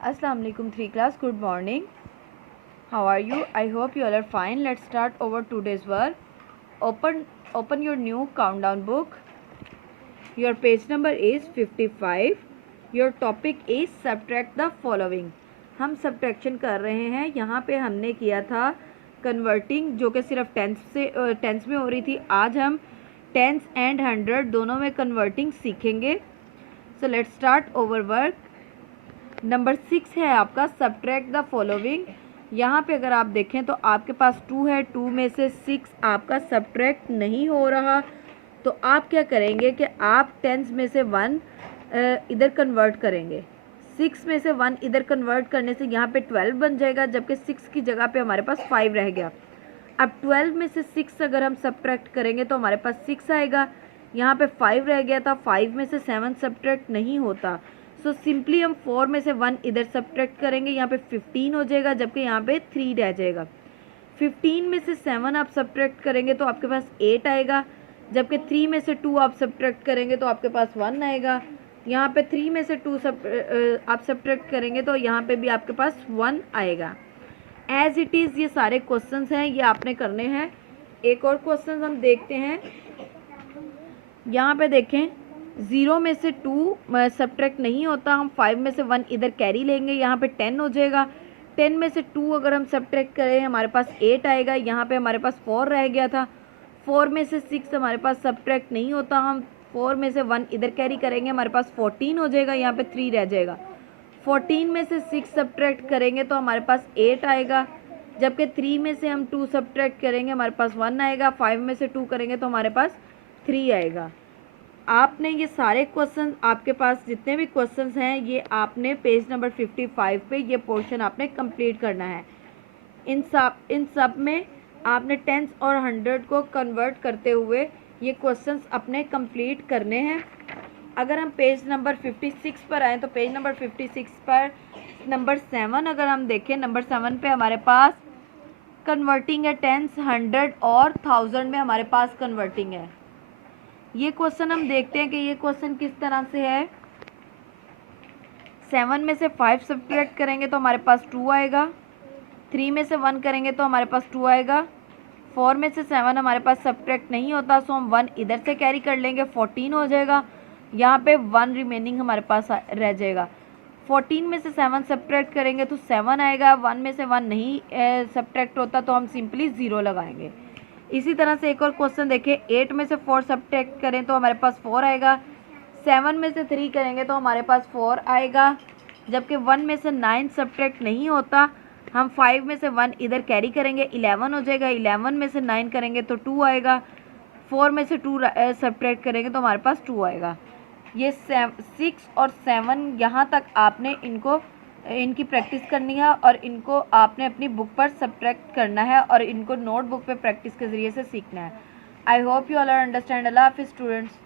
Assalamu alaikum 3 class. Good morning. How are you? I hope you all are fine. Let's start over today's work. Open your new countdown book. Your page number is 55. Your topic is subtract the following. हम subtraction कर रहे हैं. यहाँ पे हमने किया था converting, जो कि सिर्फ टेंस में हो रही थी. आज हम टेंस एंड 100 दोनों में कन्वर्टिंग सीखेंगे. So let's start over work. Number 6 है आपका सब्ट्रैक्ट द फॉलोइंग. यहाँ पे अगर आप देखें तो आपके पास 2 है. 2 में से 6 आपका सब्ट्रैक्ट नहीं हो रहा, तो आप क्या करेंगे कि आप टेंस में से 1 इधर कन्वर्ट करेंगे. 6 में से 1 इधर कन्वर्ट करने से यहाँ पे 12 बन जाएगा, जबकि 6 की जगह पे हमारे पास 5 रह गया. अब 12 में से 6 अगर हम सब्ट्रैक्ट करेंगे तो हमारे पास 6 आएगा. यहाँ पे 5 रह गया था. 5 में से 7 सब्ट्रैक्ट नहीं होता, सो सिंपली हम 4 में से 1 इधर सब्ट्रैक्ट करेंगे. यहाँ पे 15 हो जाएगा, जबकि यहाँ पे 3 रह जाएगा. 15 में से 7 आप सब्ट्रैक्ट करेंगे तो आपके पास 8 आएगा, जबकि 3 में से 2 आप सब्ट्रैक्ट करेंगे तो आपके पास 1 आएगा. यहाँ पे 3 में से 2 आप सब्ट्रैक्ट करेंगे तो यहाँ पे भी आपके पास 1 आएगा. एज इट इज़ ये सारे क्वेश्चंस हैं, ये आपने करने हैं. एक और क्वेश्चन हम देखते हैं. यहाँ पे देखें, 0 में से 2 सब्ट्रैक्ट नहीं होता. हम 5 में से 1 इधर कैरी लेंगे, यहाँ पे 10 हो जाएगा. 10 में से 2 अगर हम सब्ट्रैक्ट करें हमारे पास 8 आएगा. यहाँ पे हमारे पास 4 रह गया था. 4 में से 6 हमारे पास सब्ट्रैक्ट नहीं होता. हम 4 में से 1 इधर कैरी करेंगे, हमारे पास 14 हो जाएगा. यहाँ पे 3 रह जाएगा. 14 में से 6 सब्ट्रैक्ट करेंगे तो हमारे पास 8 आएगा, जबकि 3 में से हम 2 सब्ट्रैक्ट करेंगे हमारे पास 1 आएगा. 5 में से 2 करेंगे तो हमारे पास 3 आएगा. आपने ये सारे क्वेश्चन, आपके पास जितने भी क्वेश्चंस हैं, ये आपने पेज नंबर 55 पे ये पोर्शन आपने कंप्लीट करना है. इन सब में आपने टेंस और 100 को कन्वर्ट करते हुए ये क्वेश्चंस अपने कंप्लीट करने हैं. अगर हम पेज नंबर 56 पर आएँ तो पेज नंबर 56 पर नंबर 7 अगर हम देखें, नंबर 7 पे हमारे पास कन्वर्टिंग है. टेंस, 100 और 1000 में हमारे पास कन्वर्टिंग है. ये क्वेश्चन हम देखते हैं कि ये क्वेश्चन किस तरह से है. 7 में से 5 सब्ट्रैक्ट करेंगे तो हमारे पास 2 आएगा. 3 में से 1 करेंगे तो हमारे पास 2 आएगा. 4 में से 7 हमारे पास सब्ट्रैक्ट नहीं होता, सो हम 1 इधर से कैरी कर लेंगे, 14 हो जाएगा. यहाँ पे 1 रिमेनिंग हमारे पास रह जाएगा. 14 में से 7 सब्ट्रैक्ट करेंगे तो 7 आएगा. 1 में से 1 नहीं सब्ट्रैक्ट होता, तो हम सिंपली 0 लगाएंगे. इसी तरह से एक और क्वेश्चन देखें. 8 में से 4 सब्ट्रैक्ट करें तो हमारे पास 4 आएगा. 7 में से 3 करेंगे तो हमारे पास 4 आएगा, जबकि 1 में से 9 सब्ट्रैक्ट नहीं होता. हम 5 में से 1 इधर कैरी करेंगे, 11 हो जाएगा. 11 में से 9 करेंगे तो 2 आएगा. 4 में से 2 सब्ट्रैक्ट करेंगे तो हमारे पास 2 आएगा. ये 6 और 7 यहाँ तक आपने इनकी प्रैक्टिस करनी है और इनको आपने अपनी बुक पर सब्ट्रैक्ट करना है और इनको नोटबुक पे प्रैक्टिस के ज़रिए से सीखना है. I hope you all are understand. अल्लाह हाफिज़ स्टूडेंट्स.